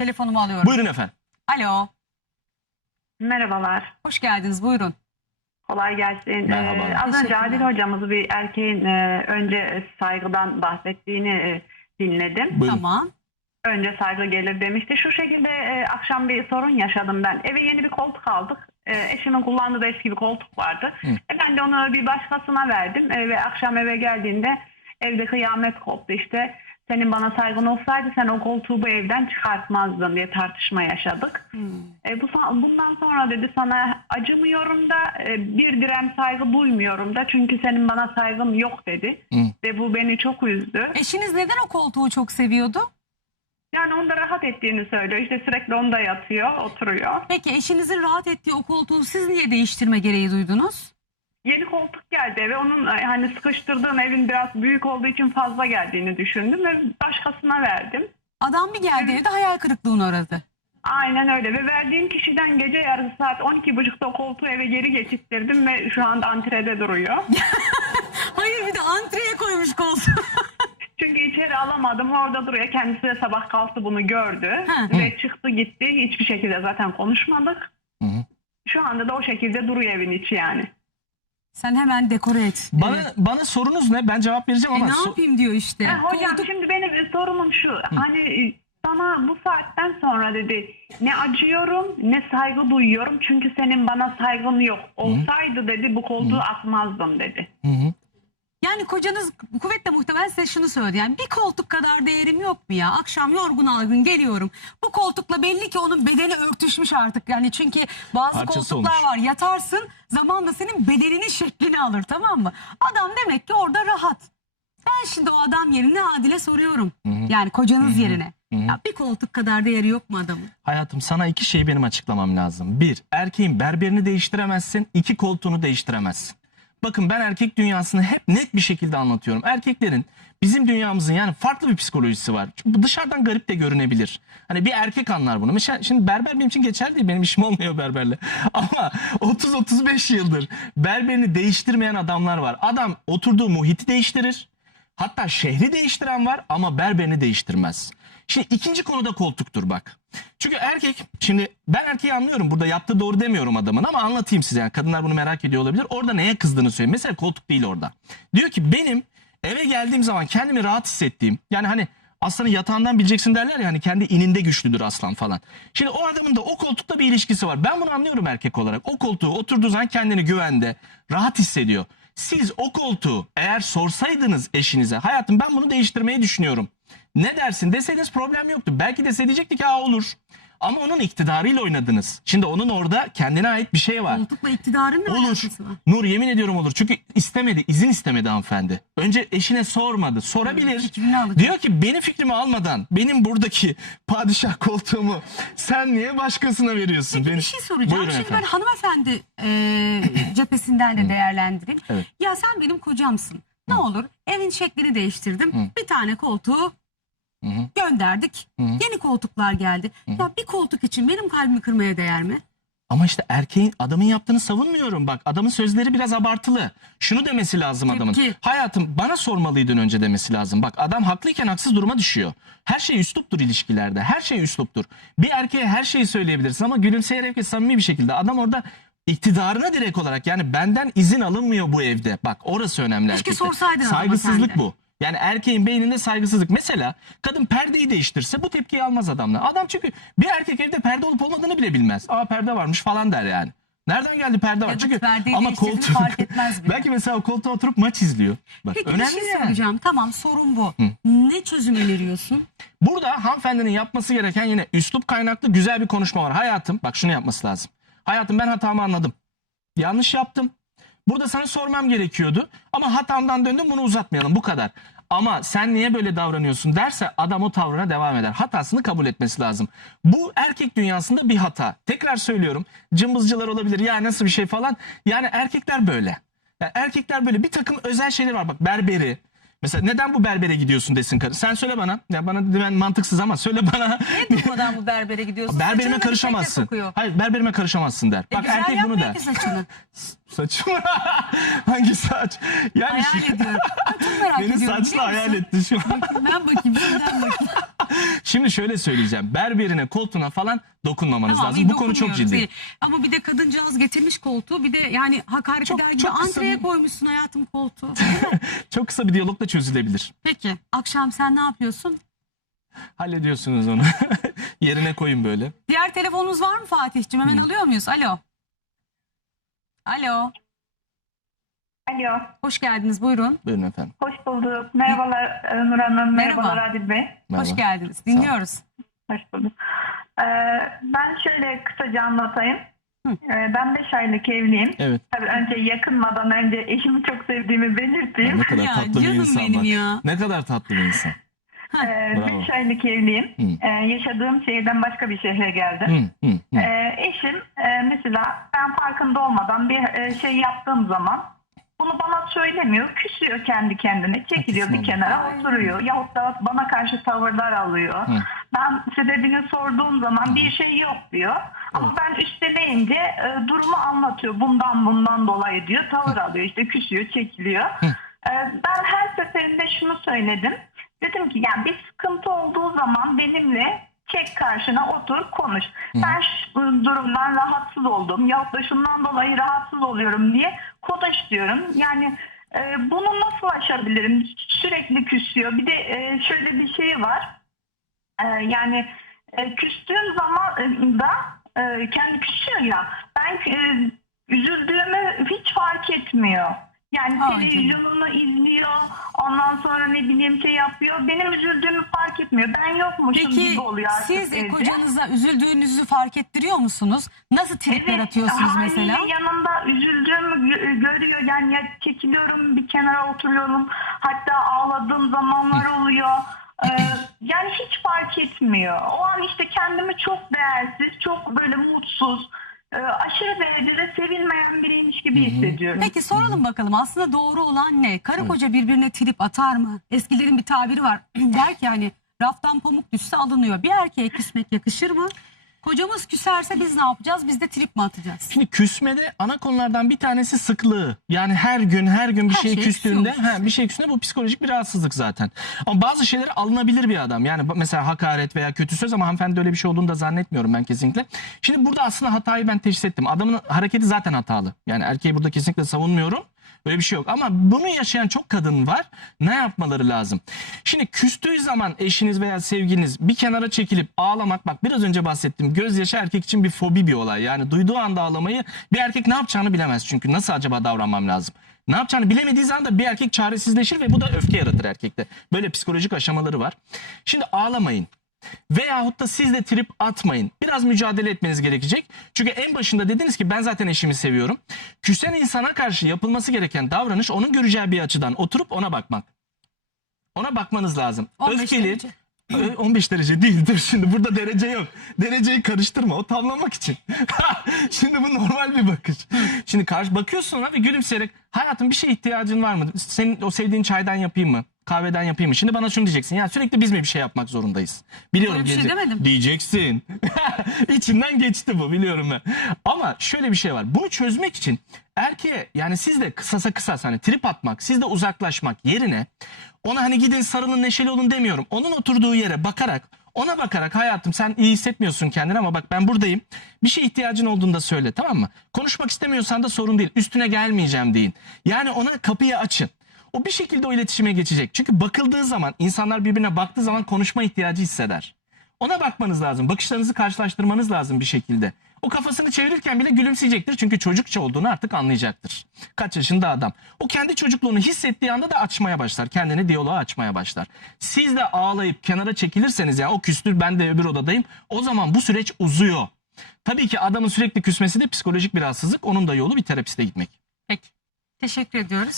Telefonumu alıyorum. Buyurun efendim. Alo. Merhabalar. Hoş geldiniz. Buyurun. Kolay gelsin. Merhaba. Ee, az önce. Adil hocamız bir erkeğin e, önce saygıdan bahsettiğini e, dinledim. Buyurun. Tamam. Önce saygı gelir demişti. Şu şekilde e, akşam bir sorun yaşadım ben. Eve yeni bir koltuk aldık. E, eşimin kullandığı da eski bir koltuk vardı. Hı. E, ben de onu bir başkasına verdim. E, ve akşam eve geldiğinde evde kıyamet koptu işte. Senin bana saygın olsaydı sen o koltuğu bu evden çıkartmazdın diye tartışma yaşadık. Hmm. E, bu bundan sonra dedi sana acımıyorum da e, bir direm saygı duymuyorum da çünkü senin bana saygın yok dedi. Hı. Ve bu beni çok üzdü. Eşiniz neden o koltuğu çok seviyordu? Yani onda rahat ettiğini söylüyor. İşte sürekli onda yatıyor, oturuyor. Peki eşinizin rahat ettiği o koltuğu siz niye değiştirme gereği duydunuz? Yeni koltuk geldi ve onun e, hani sıkıştırdığım evin biraz büyük olduğu için fazla geldiğini düşündüm ve başkasına verdim. Adam bir geldi evde hayal kırıklığına uğradı. Aynen öyle ve verdiğim kişiden gece yarısı saat 12.30'da o koltuğu eve geri getirttirdim ve şu anda antrede duruyor. Hayır bir de antreye koymuş koltuğu. Çünkü içeri alamadım orada duruyor. Kendisi de sabah kalktı bunu gördü Hı. ve çıktı gitti. Hiçbir şekilde zaten konuşmadık. Hı hı. Şu anda da o şekilde duruyor evin içi yani. Sen hemen dekore et. Bana Evet. bana sorunuz ne? Ben cevap vereceğim E ama ne so- yapayım diyor işte. Ha, hocam Koltuk- şimdi benim sorunum şu. Hani sana bu saatten sonra dedi ne acıyorum ne saygı duyuyorum. Çünkü senin bana saygın yok. Olsaydı dedi bu koltuğu atmazdım dedi. Hı hı. Yani kocanız kuvvetle muhtemelen size şunu söyledi. Yani bir koltuk kadar değerim yok mu ya? Akşam yorgun argın geliyorum. Bu koltukla belli ki onun bedeni örtüşmüş artık. Yani çünkü bazı Parçası koltuklar olmuş. var. Yatarsın zamanla senin bedeninin şeklini alır tamam mı? Adam demek ki orada rahat. Ben şimdi o adam yerine Adil'e soruyorum. hı. Yani kocanız yerine. Hı hı. Ya bir koltuk kadar değeri yok mu adamın? Hayatım sana iki şeyi benim açıklamam lazım. Bir, erkeğin berberini değiştiremezsin. iki koltuğunu değiştiremezsin. Bakın ben erkek dünyasını hep net bir şekilde anlatıyorum. Erkeklerin bizim dünyamızın yani farklı bir psikolojisi var. Bu dışarıdan garip de görünebilir. Hani bir erkek anlar bunu. Mesela şimdi berber benim için geçerli değil. Benim işim olmuyor berberle. Ama 30-35 yıldır berberini değiştirmeyen adamlar var. Adam oturduğu muhiti değiştirir. Hatta şehri değiştiren var ama berberini değiştirmez. Şimdi ikinci konuda koltuktur bak. Çünkü erkek şimdi ben erkeği anlıyorum burada yaptığı doğru demiyorum adamın ama anlatayım size. Yani kadınlar bunu merak ediyor olabilir. Orada neye kızdığını söyleyeyim. Mesela koltuk değil orada. Diyor ki benim eve geldiğim zaman kendimi rahat hissettiğim yani hani aslanın yatağından bileceksin derler ya hani kendi ininde güçlüdür aslan falan. Şimdi o adamın da o koltukla bir ilişkisi var. Ben bunu anlıyorum erkek olarak. O koltuğu oturduğu zaman kendini güvende, rahat hissediyor. Siz o koltuğu eğer sorsaydınız eşinize hayatım ben bunu değiştirmeyi düşünüyorum. Ne dersin deseydiniz problem yoktu. Belki de size diyecekti ki ha olur. Ama onun iktidarıyla oynadınız. Şimdi onun orada kendine ait bir şey var. Koltukla iktidarın ne Olur. var? Nur yemin ediyorum olur. Çünkü istemedi, izin istemedi hanımefendi. Önce eşine sormadı. Sorabilir. Diyor ki benim fikrimi almadan benim buradaki padişah koltuğumu sen niye başkasına veriyorsun? Peki Benim- bir şey soracağım. Buyurun Şimdi efendim. ben hanımefendi e, cephesinden de değerlendireyim. Evet. Ya sen benim kocamsın. Ne olur evin şeklini değiştirdim. Hı. Bir tane koltuğu Hı hı. gönderdik. Hı hı. Yeni koltuklar geldi. Ya bir koltuk için benim kalbimi kırmaya değer mi? Ama işte erkeğin adamın yaptığını savunmuyorum bak. Adamın sözleri biraz abartılı. Şunu demesi lazım adamın. Tepki. Hayatım bana sormalıydın önce demesi lazım. Bak adam haklıyken haksız duruma düşüyor. Her şey üsluptur ilişkilerde. Her şey üsluptur. Bir erkeğe her şeyi söyleyebilirsin ama gülümseyerek ve samimi bir şekilde. Adam orada iktidarına direkt olarak yani benden izin alınmıyor bu evde. Bak orası önemli Keşke erkekte. sorsaydın Saygısızlık bu. Yani erkeğin beyninde saygısızlık. Mesela kadın perdeyi değiştirse bu tepkiyi almaz adamlar. Adam çünkü bir erkek evde perde olup olmadığını bile bilmez. Aa perde varmış falan der yani. Nereden geldi perde var? da Çünkü ama koltuğu fark etmez bile. belki mesela koltuğa oturup maç izliyor. Bak Peki bir önemli şey yani. soracağım. Tamam sorun bu. Ne çözüm öneriyorsun? Burada hanımefendinin yapması gereken yine üslup kaynaklı güzel bir konuşma var. Hayatım bak şunu yapması lazım. Hayatım ben hatamı anladım. Yanlış yaptım. Burada sana sormam gerekiyordu. Ama hatamdan döndüm bunu uzatmayalım bu kadar. Ama sen niye böyle davranıyorsun derse adam o tavrına devam eder. Hatasını kabul etmesi lazım. Bu erkek dünyasında bir hata. Tekrar söylüyorum. Cımbızcılar olabilir ya nasıl bir şey falan. Yani erkekler böyle. Yani erkekler böyle bir takım özel şeyler var. Bak berberi. Mesela neden bu berbere gidiyorsun desin karı. Sen söyle bana. Ya bana demen mantıksız ama söyle bana. Ne durmadan bu berbere gidiyorsun? Berberime Saçını bir karışamazsın. Hayır berberime karışamazsın der. E Bak güzel erkek bunu yapmıyor der. ki saçını. Saçım Hangi saç? Yani Hayal şu- ediyorum. Ben çok merak Beni ediyorum. saçla biliyor hayal etti şu an. Ben bakayım. Şuradan bakayım. Şimdi şöyle söyleyeceğim. Berberine, koltuğuna falan dokunmamanız Tamam, lazım. Bu konu çok dokunuyoruz, ciddi. iyi. Ama bir de kadıncağız getirmiş koltuğu bir de yani hakaret Çok- eder gibi çok kısa antreye bir- koymuşsun hayatım koltuğu. Çok kısa bir diyalogla çözülebilir. Peki akşam sen ne yapıyorsun? Hallediyorsunuz onu. Yerine koyun böyle. Diğer telefonumuz var mı Fatih'cim? Hemen alıyor muyuz? Alo. Alo. Alo, Hoş geldiniz buyurun. Buyurun efendim. hoş bulduk. Merhabalar e, Nur Hanım, Merhaba. merhabalar Adil Bey. Merhaba. Hoş geldiniz. Dinliyoruz. Hoş bulduk. Ee, ben şöyle kısaca anlatayım. Hı. Ee, ben 5 aylık evliyim. Evet. Tabii önce yakınmadan önce eşimi çok sevdiğimi belirteyim. Ne kadar Ya tatlı bir canım insan benim bak. ya. Ne kadar tatlı bir insan. Ee, Bravo. 5 aylık evliyim. Hı. Ee, yaşadığım şehirden başka bir şehre geldim. Hı, hı, hı. Ee, eşim e, mesela ben farkında olmadan bir e, şey yaptığım zaman söylemiyor. Küsüyor kendi kendine. Çekiliyor bir kenara Ay. oturuyor. Yahut da bana karşı tavırlar alıyor. Hı. Ben sebebini sorduğum zaman bir şey yok diyor. Ama ben üsteleyince e, durumu anlatıyor. Bundan bundan dolayı diyor. Tavır alıyor. işte küsüyor, çekiliyor. E, ben her seferinde şunu söyledim. Dedim ki yani bir sıkıntı olduğu zaman benimle çek karşına otur konuş. Ben şu durumdan rahatsız oldum yahut da şundan dolayı rahatsız oluyorum diye konuş diyorum. Yani e, bunu nasıl aşabilirim? Sürekli küsüyor. Bir de e, şöyle bir şey var. E, yani e, küstüğüm zaman e, da e, kendi küsüyor ya ben e, üzüldüğümü hiç fark etmiyor. Yani Ay televizyonunu izliyor, ondan sonra ne bileyim şey yapıyor. Benim üzüldüğümü fark etmiyor. Ben yokmuşum Peki gibi oluyor artık siz evde. kocanıza üzüldüğünüzü fark ettiriyor musunuz? Nasıl tripler atıyorsunuz haliyle mesela? yanında üzüldüğümü gö- görüyor. Yani ya çekiliyorum bir kenara oturuyorum. Hatta ağladığım zamanlar oluyor. Ee, yani hiç fark etmiyor. O an işte kendimi çok değersiz, çok böyle mutsuz, e, aşırı derecede sevilmeyen biriymiş gibi hissediyorum. Peki soralım bakalım aslında doğru olan ne? Karı koca birbirine trip atar mı? Eskilerin bir tabiri var. Der ki hani raftan pamuk düşse alınıyor. Bir erkeğe küsmek yakışır mı? Kocamız küserse biz ne yapacağız? Biz de trip mi atacağız? Şimdi küsmede ana konulardan bir tanesi sıklığı. Yani her gün her gün bir Her şey şeye küstüğünde, ha, bir şey küstüğünde bu psikolojik bir rahatsızlık zaten. Ama bazı şeyleri alınabilir bir adam. Yani mesela hakaret veya kötü söz ama hanımefendi öyle bir şey olduğunu da zannetmiyorum ben kesinlikle. Şimdi burada aslında hatayı ben teşhis ettim. Adamın hareketi zaten hatalı. Yani erkeği burada kesinlikle savunmuyorum. Öyle bir şey yok. Ama bunu yaşayan çok kadın var. Ne yapmaları lazım? Şimdi küstüğü zaman eşiniz veya sevgiliniz bir kenara çekilip ağlamak bak biraz önce bahsettim. Gözyaşı erkek için bir fobi bir olay. Yani duyduğu anda ağlamayı bir erkek ne yapacağını bilemez. Çünkü nasıl acaba davranmam lazım? Ne yapacağını bilemediği zaman da bir erkek çaresizleşir ve bu da öfke yaratır erkekte. Böyle psikolojik aşamaları var. Şimdi ağlamayın. Veyahut da siz de trip atmayın. Biraz mücadele etmeniz gerekecek. Çünkü en başında dediniz ki ben zaten eşimi seviyorum. Küsen insana karşı yapılması gereken davranış onun göreceği bir açıdan oturup ona bakmak. Ona bakmanız lazım. 15 Öfkeli. derece. Ö- 15 derece değil dur şimdi burada derece yok. Dereceyi karıştırma o tamlamak için. şimdi bu normal bir bakış. Şimdi karşı bakıyorsun ona ve gülümseyerek hayatım bir şeye ihtiyacın var mı? Senin o sevdiğin çaydan yapayım mı? Kahveden yapayım? Şimdi bana şunu diyeceksin. Ya sürekli biz mi bir şey yapmak zorundayız? Biliyorum Öyle bir şey demedim. Diyeceksin. İçinden geçti bu biliyorum ben. Ama şöyle bir şey var. Bunu çözmek için erkeğe yani siz de kısasa kısas hani trip atmak, siz de uzaklaşmak yerine ona hani gidin sarılın neşeli olun demiyorum. Onun oturduğu yere bakarak ona bakarak hayatım sen iyi hissetmiyorsun kendini ama bak ben buradayım. Bir şey ihtiyacın olduğunda söyle tamam mı? Konuşmak istemiyorsan da sorun değil. Üstüne gelmeyeceğim deyin. Yani ona kapıyı açın. O bir şekilde o iletişime geçecek. Çünkü bakıldığı zaman insanlar birbirine baktığı zaman konuşma ihtiyacı hisseder. Ona bakmanız lazım. Bakışlarınızı karşılaştırmanız lazım bir şekilde. O kafasını çevirirken bile gülümseyecektir. Çünkü çocukça olduğunu artık anlayacaktır. Kaç yaşında adam. O kendi çocukluğunu hissettiği anda da açmaya başlar. Kendini diyaloğa açmaya başlar. Siz de ağlayıp kenara çekilirseniz ya o küstür ben de öbür odadayım. O zaman bu süreç uzuyor. Tabii ki adamın sürekli küsmesi de psikolojik bir rahatsızlık. Onun da yolu bir terapiste gitmek. Peki. Teşekkür ediyoruz.